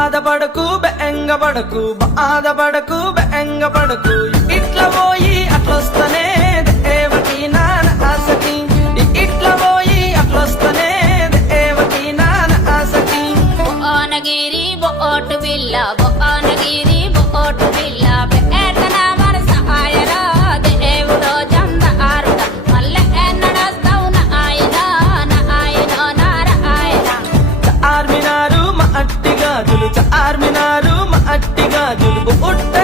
బాధపడకు బెంగపడకు బాధపడకు బెంగపడకు ఇట్లా పోయి అట్లొస్తనే దేవకి నాన్న ఆసకి ఇట్లా పోయి అట్లొస్తనే దేవకి నాన్న ఆసకి భువనగిరి బోటు బిల్ల భువనగిరి బోటు బిల్ల పేటన వరస ఆయరా దేవుడో జందారుడా మల్లె ఎన్నడస్తావు నాయనా నారాయణ చార్మినారు మా అట్టి గాజులు చార్మినారు మా అట్టి గాజులు బుట్ట